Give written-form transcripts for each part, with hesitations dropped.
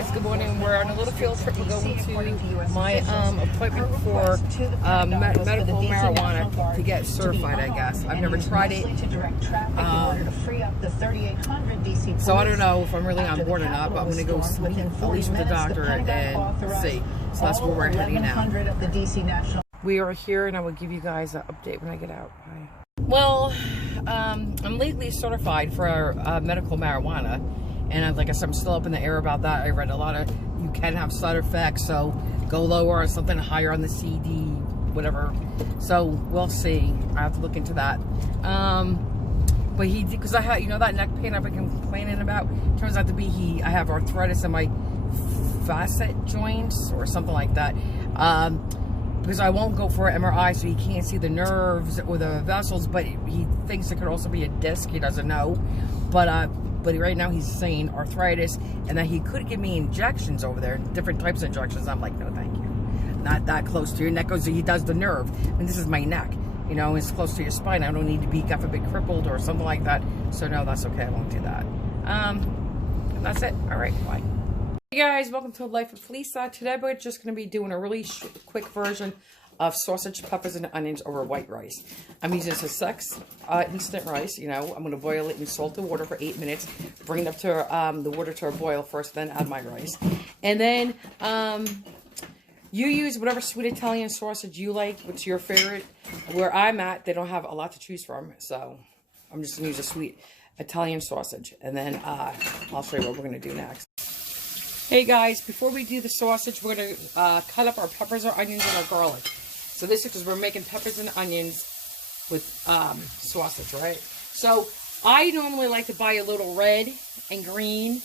guys, good morning. We're on a little field trip. We're going to my appointment for medical marijuana to get certified, I guess. I've never tried it. So I don't know if I'm really on board or not, but I'm going to go meet at least with the doctor and see. So that's where we're heading now. We are here and I will give you guys an update when I get out. Bye. Well, I'm legally certified for medical marijuana. And like I said, I'm still up in the air about that. I read a lot of, you can have side effects, so go lower or something higher on the CD, whatever. So we'll see. I have to look into that. But because I had, you know, that neck pain I've been complaining about, turns out to be I have arthritis in my facet joints or something like that. Because I won't go for an MRI, so he can't see the nerves or the vessels, but he thinks it could also be a disc. He doesn't know. But right now he's saying arthritis, and that he could give me injections over there, different types of injections. I'm like, no, thank you. Not that close to your neck. Because he does the nerve, and this is my neck. You know, it's close to your spine. I don't need to be, God forbid, crippled or something like that. So no, that's okay. I won't do that. That's it. All right, bye. Hey guys, welcome to Life with Lisa. Today we're just going to be doing a really quick version of sausage, peppers, and onions over white rice. I'm using Sussex instant rice. You know, I'm going to boil it in salted water for 8 minutes. Bring it up to the water to a boil first, then add my rice. And then you use whatever sweet Italian sausage you like. What's your favorite? Where I'm at, they don't have a lot to choose from, so I'm just going to use a sweet Italian sausage. And then I'll show you what we're going to do next. Hey guys, before we do the sausage, we're going to cut up our peppers, our onions, and our garlic. So this is because we're making peppers and onions with sausage, right? So I normally like to buy a little red and green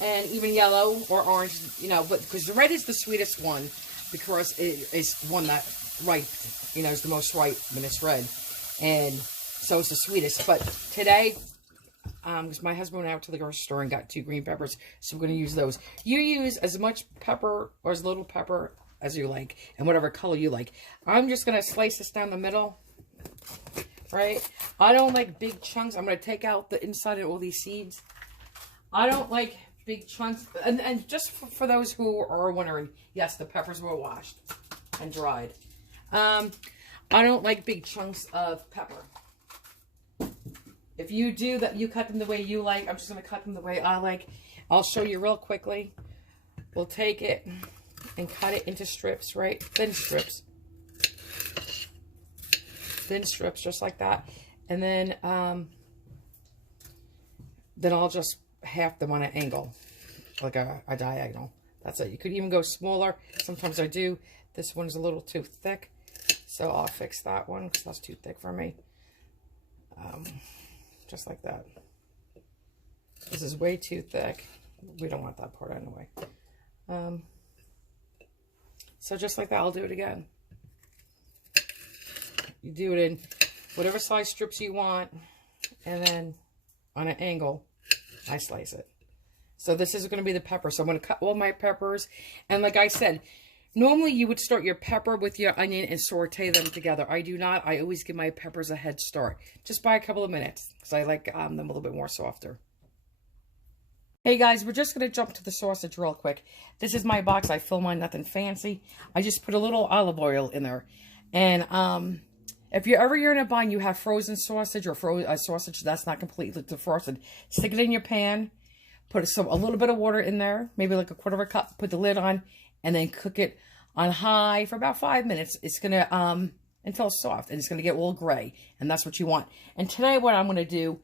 and even yellow or orange, you know, but because the red is the sweetest one because it is one that ripe, you know, is the most ripe when it's red. And so it's the sweetest. But today, because my husband went out to the grocery store and got 2 green peppers, so we're going to use those. You use as much pepper or as little pepper as you like, and whatever color you like. I'm just going to slice this down the middle, right? I don't like big chunks. I'm going to take out the inside of all these seeds. I don't like big chunks. And just for those who are wondering, yes, the peppers were washed and dried. I don't like big chunks of pepper. If you do that, you cut them the way you like. I'm just going to cut them the way I like. I'll show you real quickly. We'll take it and cut it into strips, right? Thin strips. Thin strips, just like that. And then I'll just half them on an angle, like a diagonal. That's it. You could even go smaller. Sometimes I do. This one's a little too thick, so I'll fix that one because that's too thick for me. Just like that. This is way too thick. We don't want that part anyway. So just like that, I'll do it again. You do it in whatever size strips you want, and then on an angle, I slice it. So this is going to be the pepper. So I'm going to cut all my peppers, and like I said, normally you would start your pepper with your onion and saute them together. I do not. I always give my peppers a head start, just by a couple of minutes, because I like them a little bit more softer. Hey guys, we're just going to jump to the sausage real quick. This is my box. I fill mine nothing fancy. I just put a little olive oil in there. And if you're in a bind, you have frozen sausage or sausage that's not completely defrosted, stick it in your pan. Put a little bit of water in there, maybe like a 1/4 cup. Put the lid on, and then cook it on high for about 5 minutes. It's going to, until it's soft, and it's going to get a little gray. And that's what you want. And today what I'm going to do,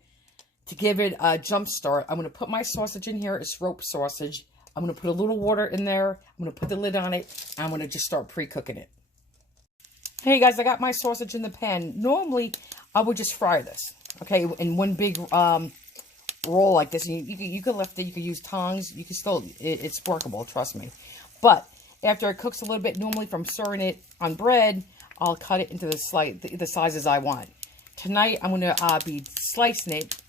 to give it a jump start, I'm going to put my sausage in here. It's rope sausage. I'm going to put a little water in there. I'm going to put the lid on it. And I'm going to just start pre-cooking it. Hey guys, I got my sausage in the pan. Normally, I would just fry this, okay, in one big roll like this. And you can lift it. You can use tongs. You can still, it's workable, trust me. But after it cooks a little bit, normally from stirring it on bread, I'll cut it into the sizes I want. Tonight, I'm going to be slicing it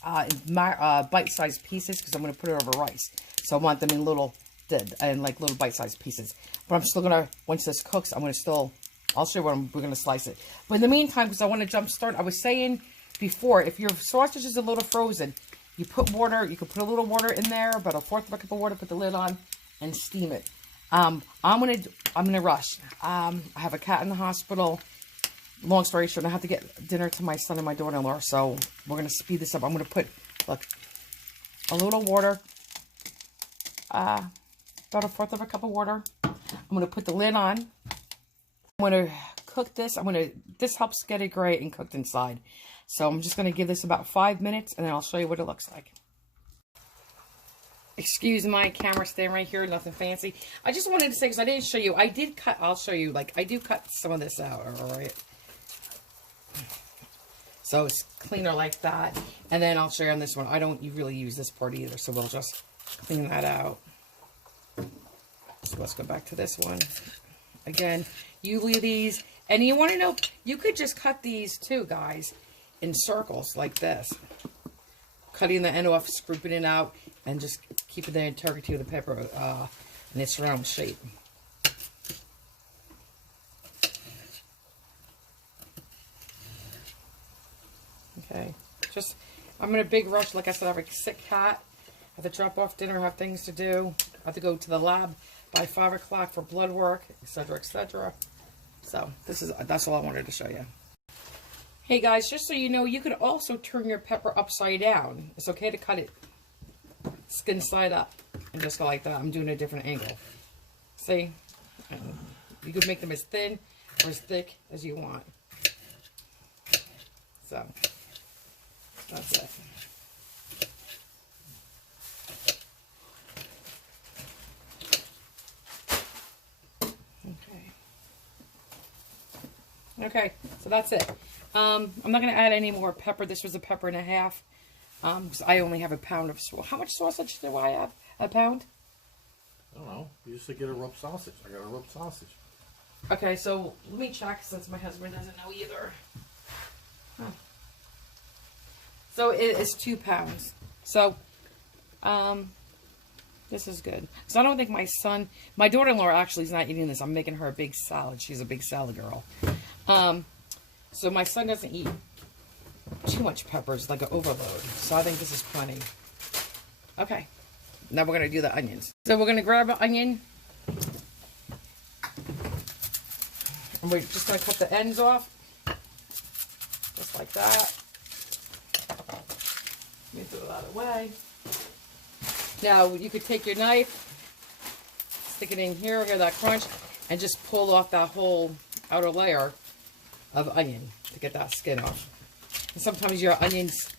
in bite-sized pieces because I'm going to put it over rice. So I want them in little bite-sized pieces. But I'm still going to, once this cooks, I'll show you we're going to slice it. But in the meantime, because I want to jump start, I was saying before, if your sausage is a little frozen, you put water, you can put a little water in there, about a 1/4 cup of water, put the lid on, and steam it. I'm gonna rush. I have a cat in the hospital. Long story short, I have to get dinner to my son and my daughter-in-law, so we're gonna speed this up. I'm gonna put, look, a little water, about 1/4 of a cup of water. I'm gonna put the lid on. I'm gonna cook this. This helps get it gray and cooked inside. So I'm just gonna give this about 5 minutes, and then I'll show you what it looks like. Excuse my camera stand right here, nothing fancy. I just wanted to say, because I didn't show you, I did cut, I'll show you, like, I do cut some of this out, alright? So it's cleaner like that. And then I'll show you on this one. I don't really use this part either, so we'll just clean that out. So let's go back to this one. Again, you leave these, and you want to know, you could just cut these too, guys, in circles like this. Cutting the end off, scooping it out, and just keeping the integrity of the pepper in its round shape. Okay, just, I'm in a big rush. Like I said, I have a sick cat. I have to drop off dinner, have things to do. I have to go to the lab by 5 o'clock for blood work, etc., etc. So that's all I wanted to show you. Hey guys, just so you know, you could also turn your pepper upside down. It's okay to cut it skin side up and just go like that. I'm doing a different angle. See? And you could make them as thin or as thick as you want. So that's it. Okay, so that's it. I'm not going to add any more pepper. This was 1.5 peppers. Because I only have a pound of sauce. How much sausage do I have? A pound? I don't know. You used to get a rub sausage. I got a rub sausage. Okay, so let me check since my husband doesn't know either. Huh. So it is 2 pounds. So, this is good. Because I don't think my daughter-in-law actually is not eating this. I'm making her a big salad. She's a big salad girl. So my son doesn't eat too much peppers, like an overload. So I think this is plenty. Okay. Now we're going to do the onions. So we're going to grab an onion. And we're just going to cut the ends off. Just like that. Let me throw that away. Now you could take your knife, stick it in here, hear that crunch, and just pull off that whole outer layer of onion to get that skin off. And sometimes your onions,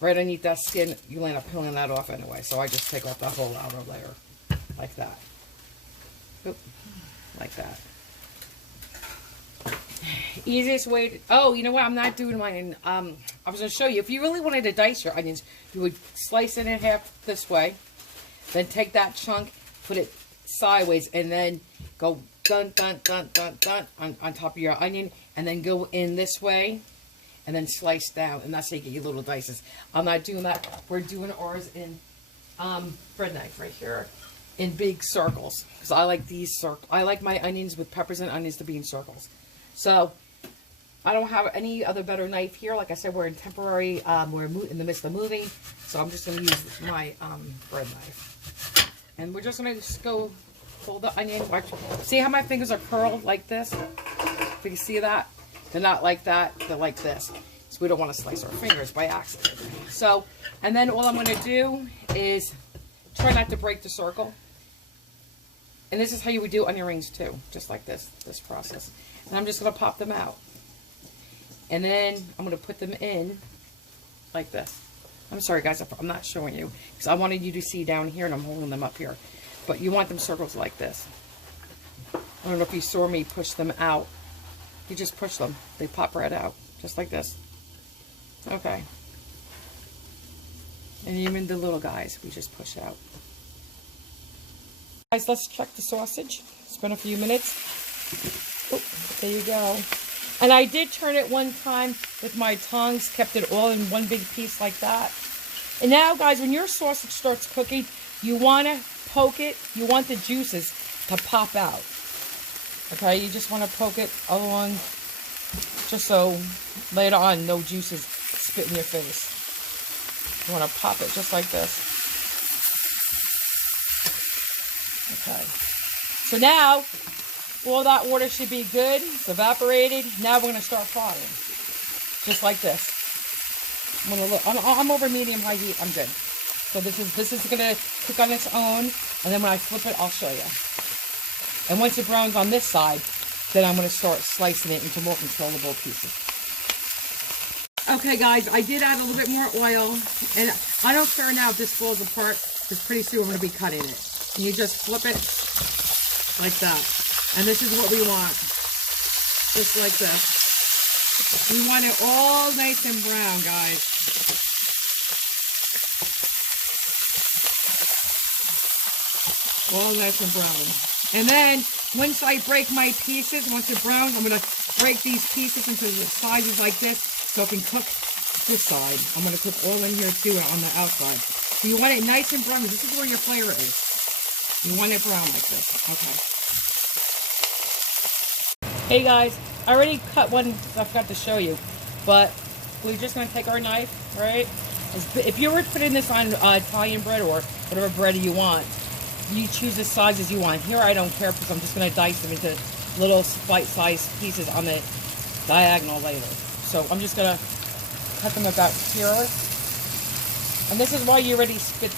right underneath that skin, you end up peeling that off anyway. So I just take off the whole outer layer, like that. Oop, like that. Easiest way to, oh, you know what, I'm not doing mine. I was going to show you, if you really wanted to dice your onions, you would slice it in half this way, then take that chunk, put it sideways, and then go dun, dun, dun, dun, dun, on top of your onion, and then go in this way, and then slice down, and that's how you get your little dices. I'm not doing that. We're doing ours in bread knife right here, in big circles, because I like these circles. I like my onions with peppers and onions to be in circles. So I don't have any other better knife here. Like I said, we're in temporary, we're in the midst of moving, so I'm just going to use my bread knife. And we're just going to go pull the onion. Watch. See how my fingers are curled like this? If you can see that? They're not like that, they're like this. So we don't want to slice our fingers by accident. So, and then all I'm going to do is try not to break the circle. And this is how you would do onion rings too, just like this process. And I'm just going to pop them out. And then I'm going to put them in like this. I'm sorry guys, I'm not showing you because I wanted you to see down here and I'm holding them up here. But you want them circles like this. I don't know if you saw me push them out. You just push them. They pop right out, just like this. Okay. And even the little guys, we just push out. Guys, let's check the sausage. It's been a few minutes. Oh, there you go. And I did turn it one time with my tongs, kept it all in one big piece like that. And now, guys, when your sausage starts cooking, you want to poke it. You want the juices to pop out. Okay, you just want to poke it along, just so later on no juices spit in your face. You want to pop it just like this. Okay. So now, all that water should be good. It's evaporated. Now we're going to start frying. Just like this. I'm over medium-high heat. I'm good. So this is going to cook on its own. And then when I flip it, I'll show you. And once it browns on this side, then I'm going to start slicing it into more controllable pieces. Okay, guys, I did add a little bit more oil. And I don't care now if this falls apart, because pretty soon we're going to be cutting it. And you just flip it like that. And this is what we want. Just like this. We want it all nice and brown, guys. All nice and brown. And then, once I break my pieces, once it browns, I'm going to break these pieces into sizes like this so I can cook this side. I'm going to cook all in here too on the outside. So you want it nice and brown. This is where your flavor is. You want it brown like this. Okay. Hey guys, I already cut one, I forgot to show you, but we're just going to take our knife, right? If you were putting this on Italian bread or whatever bread you want, you choose the sizes you want. Here I don't care because I'm just going to dice them into little bite-sized pieces on the diagonal later. So I'm just going to cut them about here. And this is why you already spit,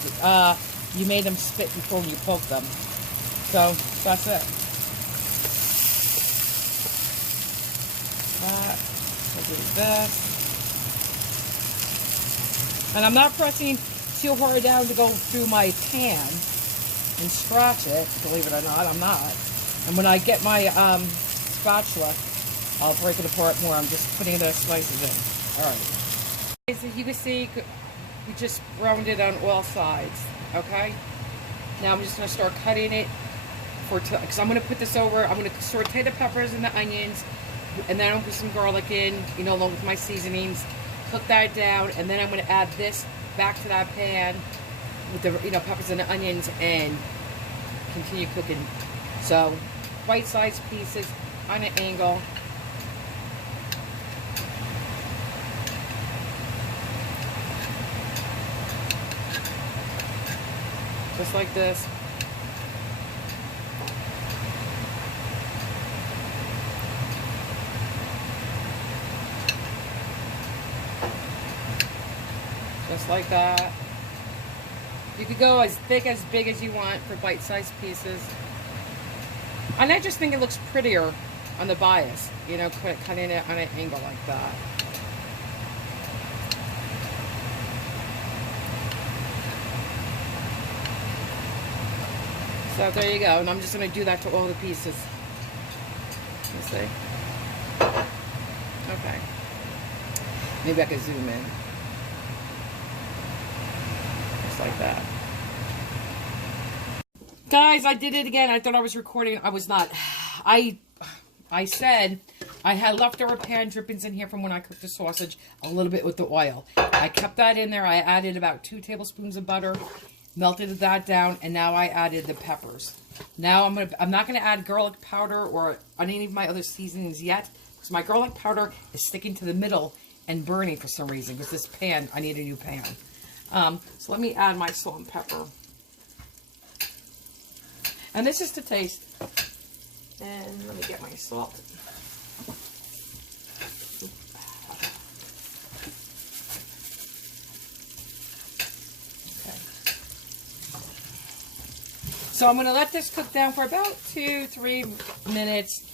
you made them spit before you poke them. So that's it. That, so do this. And I'm not pressing too hard down to go through my pan and scratch it, believe it or not, I'm not. And when I get my spatula, I'll break it apart more. I'm just putting the slices in. Alright. As you can see, we just browned it on all sides, okay? Now I'm just going to start cutting it, because I'm going to put this over, I'm going to saute the peppers and the onions, and then I'll put some garlic in, you know, along with my seasonings, cook that down, and then I'm going to add this back to that pan with the, you know, peppers and the onions, and continue cooking. So, bite-sized pieces on an angle. Just like this. Just like that. You could go as big as you want for bite-sized pieces. And I just think it looks prettier on the bias, you know, cutting it on an angle like that. So there you go, and I'm just going to do that to all the pieces. You see? Okay. Maybe I could zoom in. Just like that. Guys, I did it again. I thought I was recording. I was not. I said I had leftover pan drippings in here from when I cooked the sausage, a little bit with the oil. I kept that in there. I added about 2 tablespoons of butter, melted that down, and now I added the peppers. Now I'm not gonna add garlic powder or any of my other seasonings yet, because my garlic powder is sticking to the middle and burning for some reason, because this pan, I need a new pan. So let me add my salt and pepper. And this is to taste. And let me get my salt. Okay. So I'm going to let this cook down for about 2-3 minutes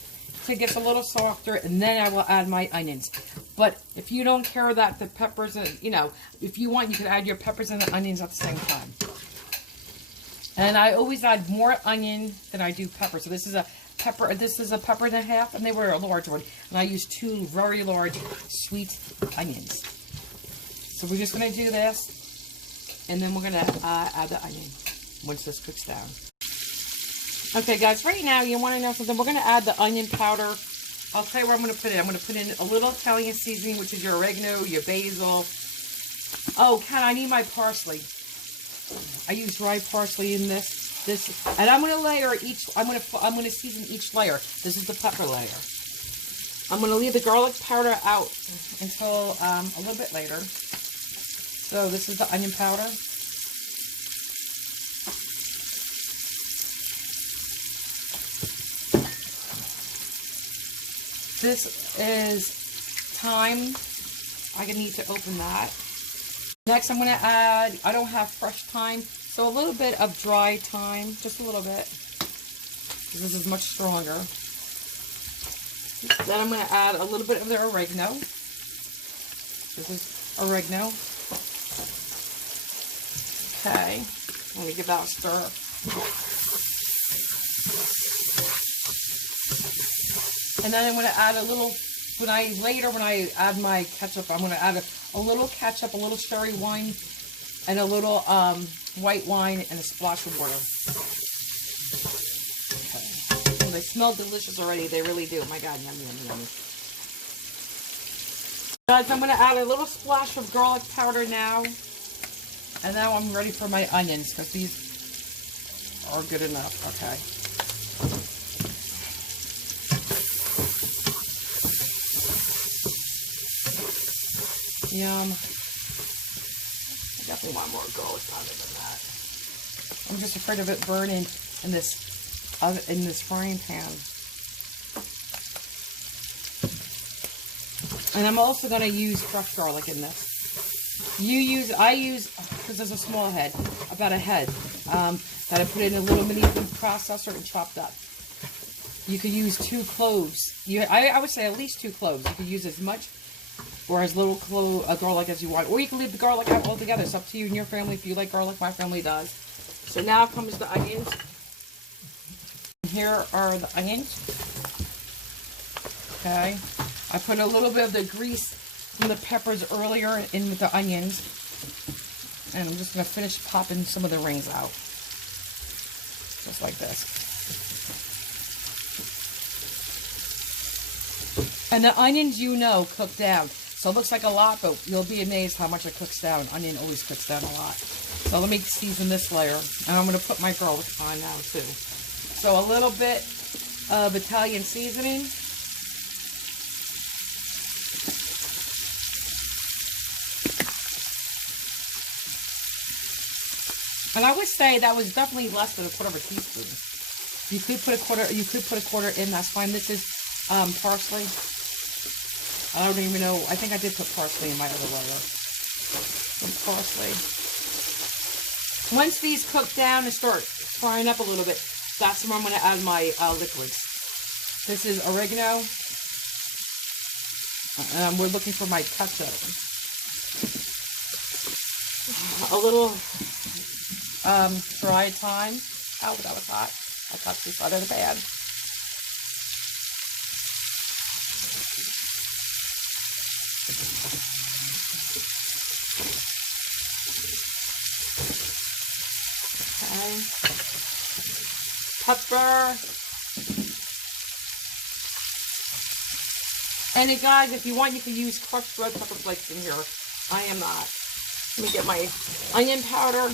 till it gets a little softer, and then I will add my onions. But if you don't care that the peppers, you know, if you want, you can add your peppers and the onions at the same time. And I always add more onion than I do pepper. So this is a pepper. This is a pepper and a half, and they were a large one. And I used 2 very large sweet onions. So we're just going to do this, and then we're going to add the onion once this cooks down. Okay, guys. Right now, you want to know something? We're going to add the onion powder. I'll tell you where I'm going to put it. I'm going to put in a little Italian seasoning, which is your oregano, your basil. Oh, I need my parsley. I use dry parsley in this, and I'm gonna layer each. I'm gonna season each layer. This is the pepper layer. I'm gonna leave the garlic powder out until a little bit later. So this is the onion powder. This is thyme. I need to open that. Next, I'm going to add, I don't have fresh thyme, so a little bit of dry thyme, just a little bit, because this is much stronger. Then I'm going to add a little bit of the oregano. This is oregano. Okay, let me give that a stir. And then I'm going to add a little, when I add my ketchup, I'm going to add a little ketchup, a little sherry wine, and a little white wine, and a splash of water. Okay. Oh, they smell delicious already. They really do. Oh my God, yummy, yummy, yummy. Guys, I'm going to add a little splash of garlic powder now. And now I'm ready for my onions, because these are good enough. Okay. Yum. I definitely want more garlic powder than that. I'm just afraid of it burning in this frying pan. And I'm also going to use fresh garlic in this. I use, because there's a small head, about a head, that I put in a little mini food processor and chopped up. You could use 2 cloves. I would say at least 2 cloves. You could use as much or as little garlic as you want. Or you can leave the garlic out altogether. It's up to you and your family if you like garlic. My family does. So now comes the onions. Here are the onions. Okay. I put a little bit of the grease from the peppers earlier in with the onions. And I'm just going to finish popping some of the rings out. Just like this. And the onions, cook down. So it looks like a lot, but you'll be amazed how much it cooks down. Onion always cooks down a lot. So let me season this layer. And I'm going to put my garlic on now, too. So a little bit of Italian seasoning. And I would say that was definitely less than a quarter of a teaspoon. You could put a quarter in, that's fine. This is parsley. I don't even know. I think I did put parsley in my other layer. Some parsley. Once these cook down and start frying up a little bit, that's when I'm going to add my liquids. This is oregano. We're looking for my ketchup. A little dry thyme. Oh, that was hot. I touched this out of the pan. Okay. Pepper. And then, guys, if you want, you can use crushed red pepper flakes in here. I am not. Let me get my onion powder.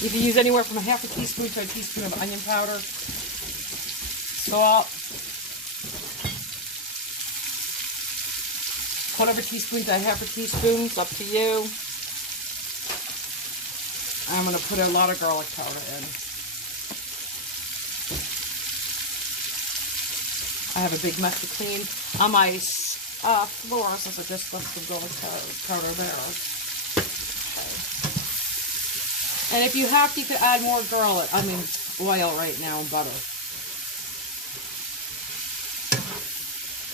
You can use anywhere from a half a teaspoon to a teaspoon of onion powder. Salt. 1/4 teaspoon to a half a teaspoon. It's up to you. I'm going to put a lot of garlic powder in. I have a big mess to clean on my floor since I just left some garlic powder there. And if you have to, you could add more oil right now and butter.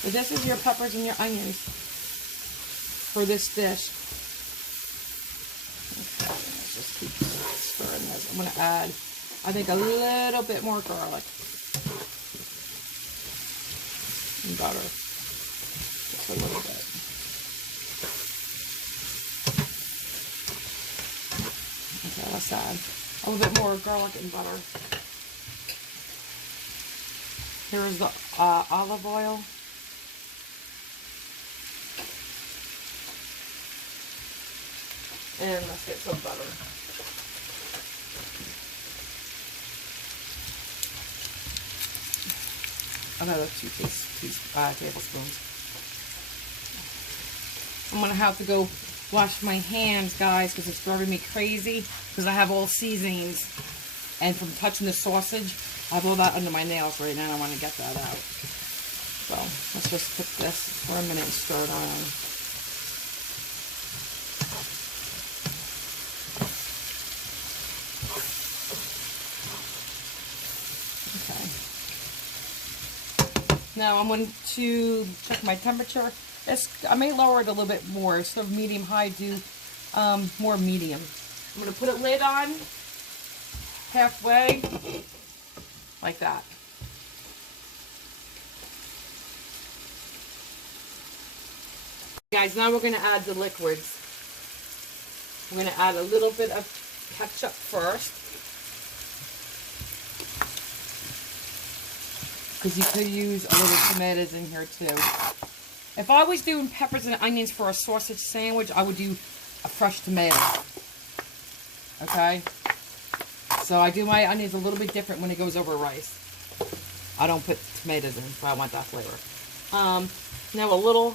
But this is your peppers and your onions for this dish. Okay, let's just keep stirring this. I'm going to add, I think, a little bit more garlic and butter. Just a little bit. Okay, let's add a little bit more garlic and butter. Here's the olive oil. And let's get some butter. Another 2 tablespoons. I'm going to have to go wash my hands, guys, because it's driving me crazy. Because I have all seasonings. And from touching the sausage, I have all that under my nails right now. I want to get that out. So let's just cook this for a minute and stir it around. Now I'm going to check my temperature. I may lower it a little bit more. Instead of medium-high, do more medium. I'm going to put a lid on halfway, like that. Guys, now we're going to add the liquids. I'm going to add a little bit of ketchup first. Because you could use a little tomatoes in here too. If I was doing peppers and onions for a sausage sandwich, I would do a fresh tomato. Okay? So I do my onions a little bit different when it goes over rice. I don't put tomatoes in, so I want that flavor. Now a little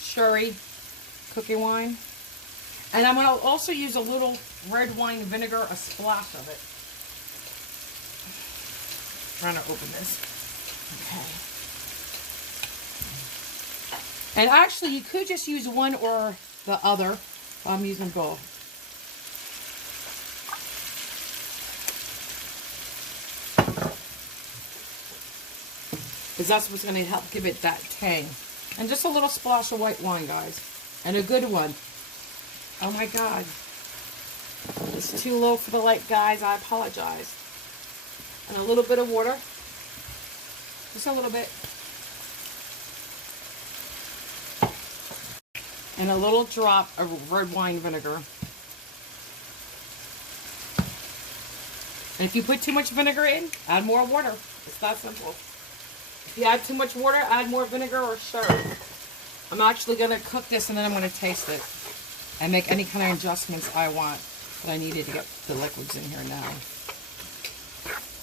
sherry cooking wine. And I'm going to also use a little red wine vinegar, a splash of it. Trying to open this. Okay. And actually, you could just use one or the other. I'm using both. Because that's what's going to help give it that tang. And just a little splash of white wine, guys. And a good one. Oh my God. It's too low for the light, guys. I apologize. And a little bit of water. Just a little bit. And a little drop of red wine vinegar. And if you put too much vinegar in, add more water. It's that simple. If you add too much water, add more vinegar or sherry. I'm actually going to cook this and then I'm going to taste it. And make any kind of adjustments I want that I needed to get the liquids in here now.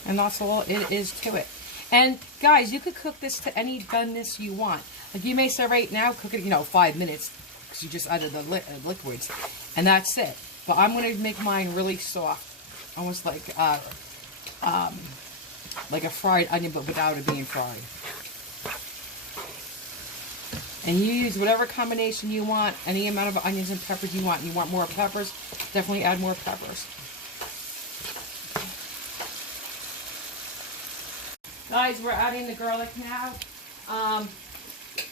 And that's all it is to it. And guys, you could cook this to any doneness you want. Like you may say right now, cook it, 5 minutes because you just added the liquids, and that's it. But I'm going to make mine really soft, almost like a fried onion, but without it being fried. And you use whatever combination you want, any amount of onions and peppers you want. You want more peppers, definitely add more peppers. Guys, we're adding the garlic now.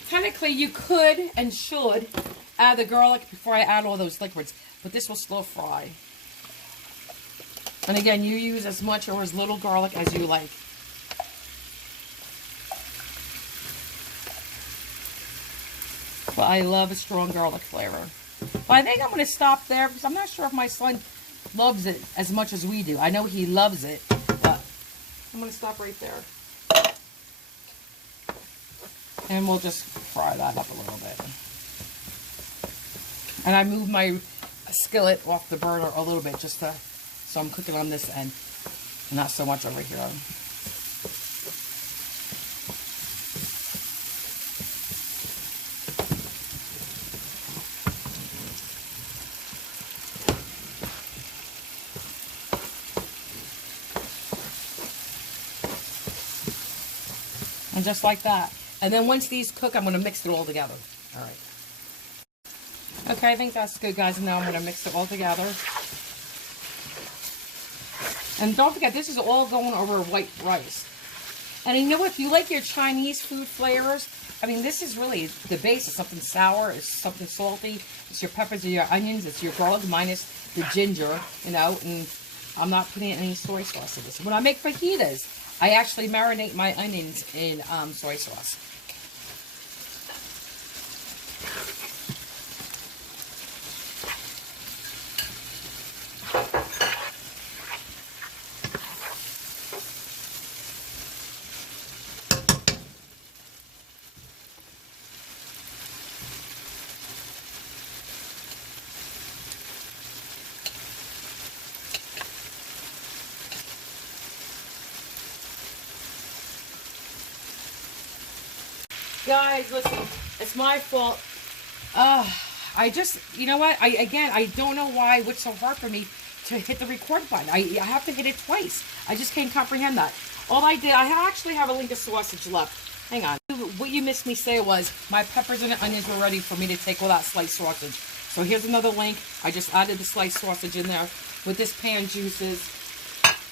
Technically, you could and should add the garlic before I add all those liquids, but this will slow fry. And again, you use as much or as little garlic as you like. But I love a strong garlic flavor. But I think I'm going to stop there because I'm not sure if my son loves it as much as we do. I know he loves it, but I'm going to stop right there. And we'll just fry that up a little bit. And I moved my skillet off the burner a little bit just so I'm cooking on this end, not so much over here. And just like that. And then once these cook, I'm going to mix it all together. All right. Okay, I think that's good, guys. And now I'm going to mix it all together. And don't forget, this is all going over white rice. And you know what? If you like your Chinese food flavors, I mean, this is really the base. It's something sour. It's something salty. It's your peppers or your onions. It's your garlic minus the ginger, And I'm not putting any soy sauce in this. When I make fajitas, I actually marinate my onions in soy sauce. Guys, listen, it's my fault. I I just, you know what? I don't know why it's so hard for me to hit the record button. I have to hit it twice. I just can't comprehend that. All I did, I actually have a link of sausage left. Hang on. What you missed me say was my peppers and onions were ready for me to take all that sliced sausage. So here's another link. I just added the sliced sausage in there with this pan juices.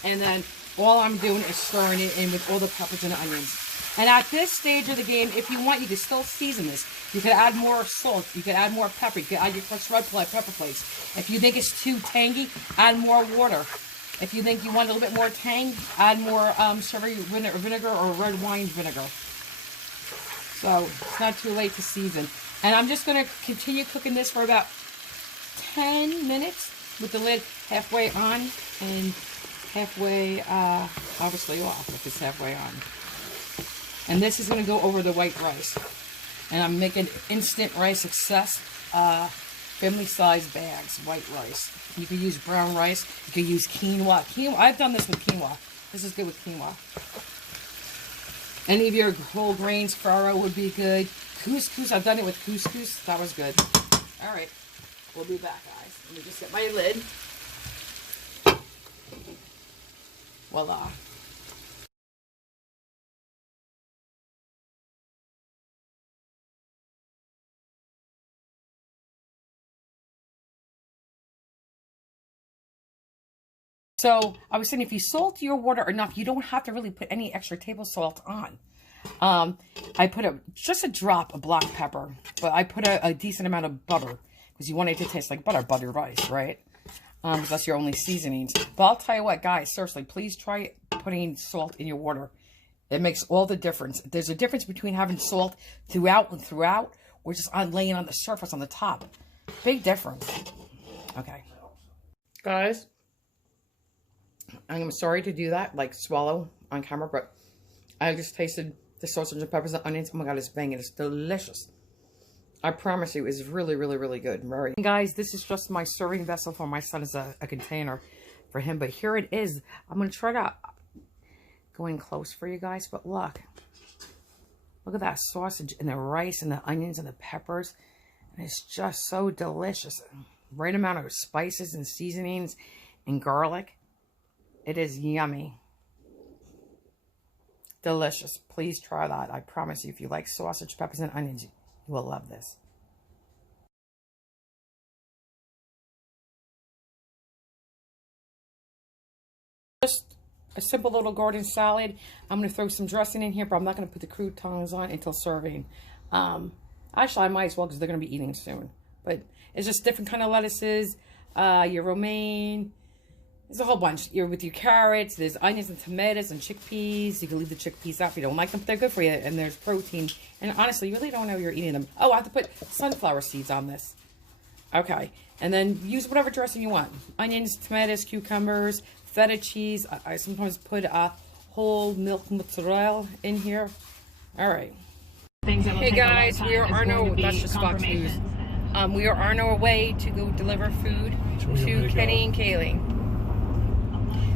And then all I'm doing is stirring it in with all the peppers and onions. And at this stage of the game, if you want, you can still season this. You could add more salt. You could add more pepper. You could add your fresh red pepper flakes. If you think it's too tangy, add more water. If you think you want a little bit more tang, add more sherry vinegar or red wine vinegar. So it's not too late to season. And I'm just going to continue cooking this for about 10 minutes with the lid halfway on and halfway obviously off if it's halfway on. And this is going to go over the white rice. And I'm making instant rice success family size bags, white rice. You could use brown rice. You could use quinoa. I've done this with quinoa. This is good with quinoa. Any of your whole grains, farro would be good. Couscous, I've done it with couscous. That was good. All right, we'll be back, guys. Let me just get my lid. Voila. So I was saying, if you salt your water enough, you don't have to really put any extra table salt on. I put just a drop of black pepper, but I put a decent amount of butter because you want it to taste like butter, buttered rice, right? Because that's your only seasonings. But I'll tell you what, guys, seriously, please try putting salt in your water. It makes all the difference. There's a difference between having salt throughout, or just laying on the surface on the top. Big difference. Okay, guys. I'm sorry to do that, like swallow on camera, but I just tasted the sausage and peppers and onions. Oh my God, it's banging. It's delicious. I promise you, it's really, really, really good. Very. Guys, this is just my serving vessel for my son as a container for him, but here it is. I'm going to try to go in close for you guys, but look. Look at that sausage and the rice and the onions and the peppers. And it's just so delicious. Right amount of spices and seasonings and garlic. It is yummy. Delicious. Please try that. I promise you, if you like sausage, peppers, and onions, you will love this. Just a simple little garden salad. I'm going to throw some dressing in here, but I'm not going to put the croutons on until serving. Actually, I might as well because they're going to be eating soon. But it's just different kind of lettuces. Your romaine. There's a whole bunch. With your carrots, there's onions and tomatoes and chickpeas. You can leave the chickpeas out if you don't like them, but they're good for you. And there's protein. And honestly, you really don't know you're eating them. Oh, I have to put sunflower seeds on this. Okay. And then use whatever dressing you want. Onions, tomatoes, cucumbers, feta cheese. I sometimes put whole milk mozzarella in here. All right. Hey guys, we are on our, that's just Fox News. We are on our way to go deliver food to Kenny and Kaylee.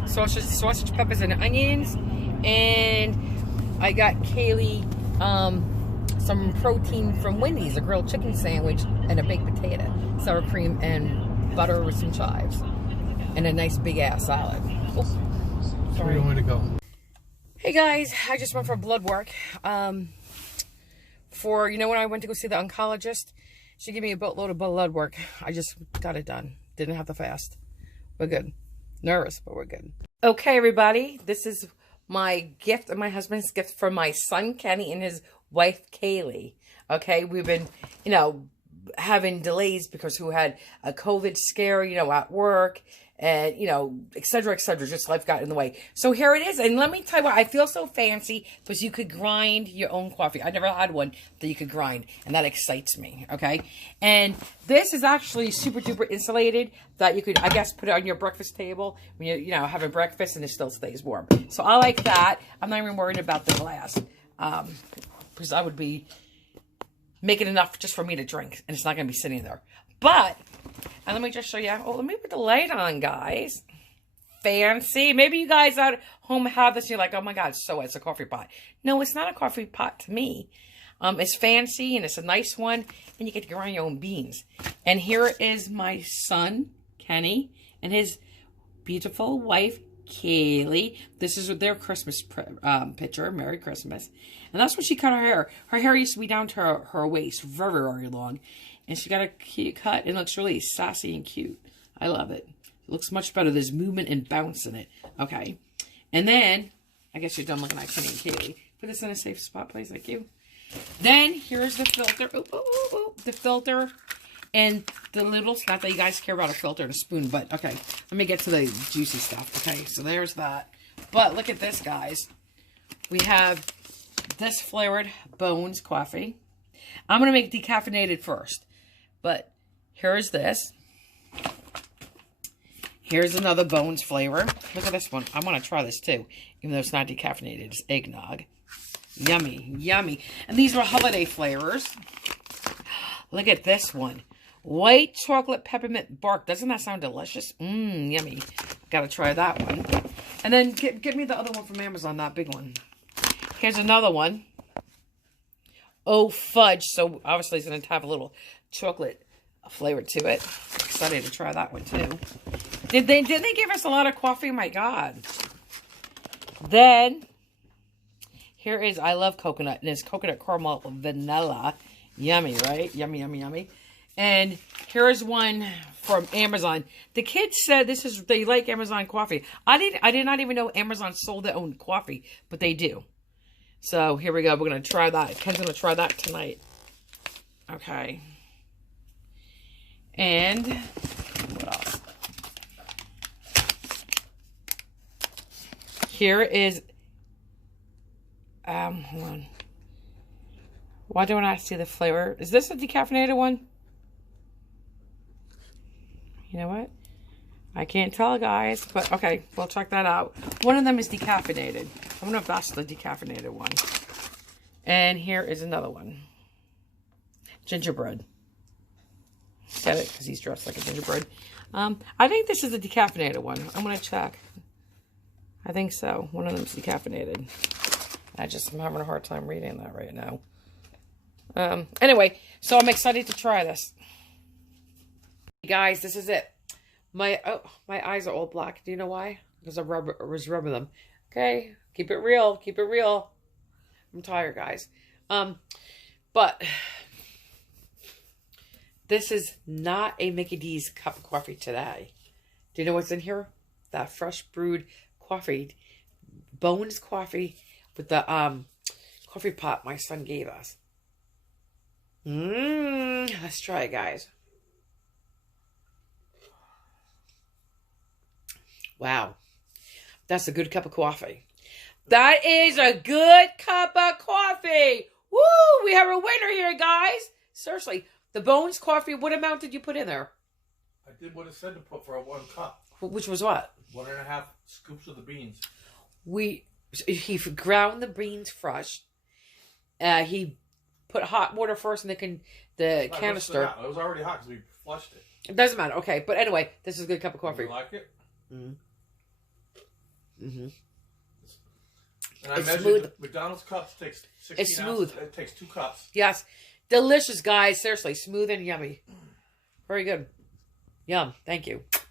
Sausage, peppers, and onions, and I got Kaylee some protein from Wendy's, a grilled chicken sandwich and a baked potato, sour cream and butter with some chives, and a nice big ass salad. Oh, sorry. Where to go? Hey guys, I just went for blood work. You know when I went to go see the oncologist, she gave me a boatload of blood work. I just got it done. Didn't have to fast. We're good. Nervous, but we're good. Okay, everybody, this is my gift and my husband's gift from my son Kenny and his wife Kaylee. Okay, we've been, having delays because who had a COVID scare, at work, and et cetera, just life got in the way. So here it is, and let me tell you what, I feel so fancy because you could grind your own coffee. I never had one that you could grind, and that excites me. Okay, and this is actually super duper insulated that you could, I guess, put it on your breakfast table when you're having breakfast and it still stays warm. So I like that. I'm not even worried about the glass because I would be making enough just for me to drink, and it's not going to be sitting there. But, and let me just show you. Oh, let me put the light on, guys. Fancy. Maybe you guys at home have this and you're like, oh my God, so it's a coffee pot. No, it's not a coffee pot to me. It's fancy and it's a nice one, and you get to grind your own beans. And here is my son, Kenny, and his beautiful wife, Kaylee. This is their Christmas picture. Merry Christmas. And that's when she cut her hair. Her hair used to be down to her waist, very, very long. And she got a cute cut. It looks really sassy and cute. I love it. It looks much better. There's movement and bounce in it. Okay. And then, I guess you're done looking at Kenny and Kaylee. Put this in a safe spot, please. Thank you. Then, here's the filter. The filter and the little, not that you guys care about a filter and a spoon, but okay. Let me get to the juicy stuff. Okay, so there's that. But look at this, guys. We have this flavored Bones coffee. I'm going to make decaffeinated first. But here's this. Here's another Bones flavor. Look at this one. I want to try this too. Even though it's not decaffeinated. It's eggnog. Yummy. Yummy. And these are holiday flavors. Look at this one. White chocolate peppermint bark. Doesn't that sound delicious? Mmm, yummy. Gotta try that one. And then get me the other one from Amazon. That big one. Here's another one. Oh, fudge. So obviously it's going to have a little chocolate flavor to it. Excited to try that one too. Did they give us a lot of coffee? My God. Then, here is, I love coconut. And it's coconut caramel vanilla. Yummy, right? Yummy, yummy, yummy. And here's one from Amazon. The kids said they like Amazon coffee. I did not even know Amazon sold their own coffee, but they do. So here we go. We're going to try that. Ken's going to try that tonight. Okay. And what else? Here is, hold on. Why don't I see the flavor? Is this a decaffeinated one? You know what? I can't tell, guys. But, okay, we'll check that out. One of them is decaffeinated. I don't know if that's the decaffeinated one. And here is another one. Gingerbread. Get it? Because he's dressed like a gingerbread. I think this is a decaffeinated one. I'm going to check. I think so. One of them is decaffeinated. I'm having a hard time reading that right now. Anyway, so I'm excited to try this. Hey guys, this is it. My eyes are all black. Do you know why? Because I was rubbing them. Okay, keep it real. Keep it real. I'm tired, guys. But this is not a Mickey D's cup of coffee today. Do you know what's in here? That fresh brewed coffee, Bones coffee with the coffee pot my son gave us. Let's try it, guys. Wow. That's a good cup of coffee. That is a good cup of coffee. Woo! We have a winner here, guys. Seriously. The Bones coffee, what amount did you put in there? I did what it said to put for a 1 cup. Which was what? 1.5 scoops of the beans. He ground the beans fresh. He put hot water first in the canister. It was already hot because we flushed it. It doesn't matter. Okay, but anyway, this is a good cup of coffee. You like it? Mm-hmm. Mm-hmm. And I it's measured smooth. McDonald's cups takes 16 It's smooth. ounces. It takes 2 cups. Yes. Delicious, guys. Seriously, smooth and yummy. Very good. Yum. Thank you.